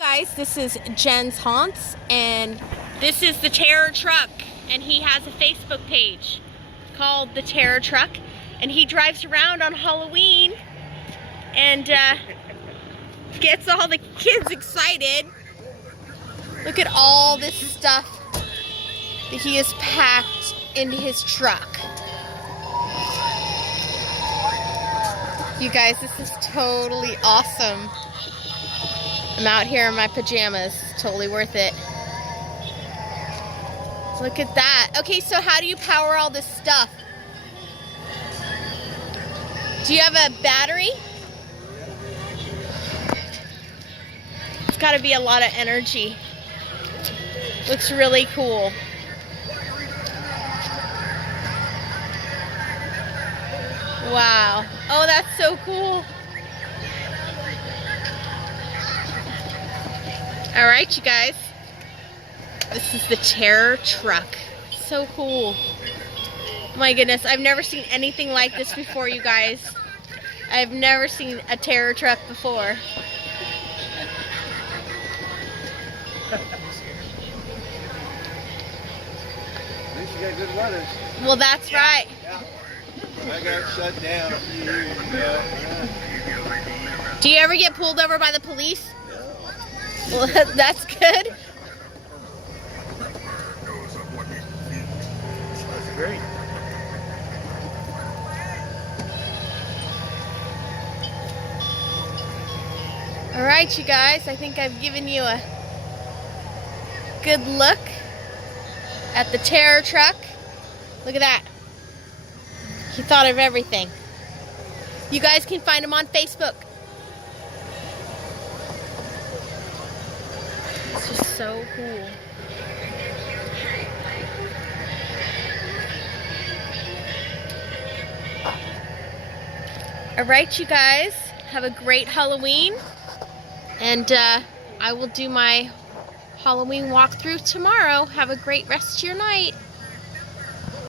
Guys, this is Jen's Haunts, and this is the Terror Truck, and he has a Facebook page called the Terror Truck, and he drives around on Halloween and gets all the kids excited. Look at all this stuff that he has packed into his truck. You guys, this is totally awesome. I'm out here in my pajamas. Totally worth it. Look at that. Okay, so how do you power all this stuff? Do you have a battery? It's got to be a lot of energy. Looks really cool. Wow. Oh, that's so cool. All right, you guys. This is the Terror Truck. So cool. My goodness, I've never seen anything like this before, you guys. I've never seen a Terror Truck before. At least you got good weather. Well, that's right. Yeah. I got shut down a few years ago. Do you ever get pulled over by the police? No. Well, that's good. That's great. All right, you guys. I think I've given you a good look at the Terror Truck. Look at that. He thought of everything. You guys can find him on Facebook. It's just so cool. All right, you guys. Have a great Halloween. And I will do my Halloween walkthrough tomorrow. Have a great rest of your night.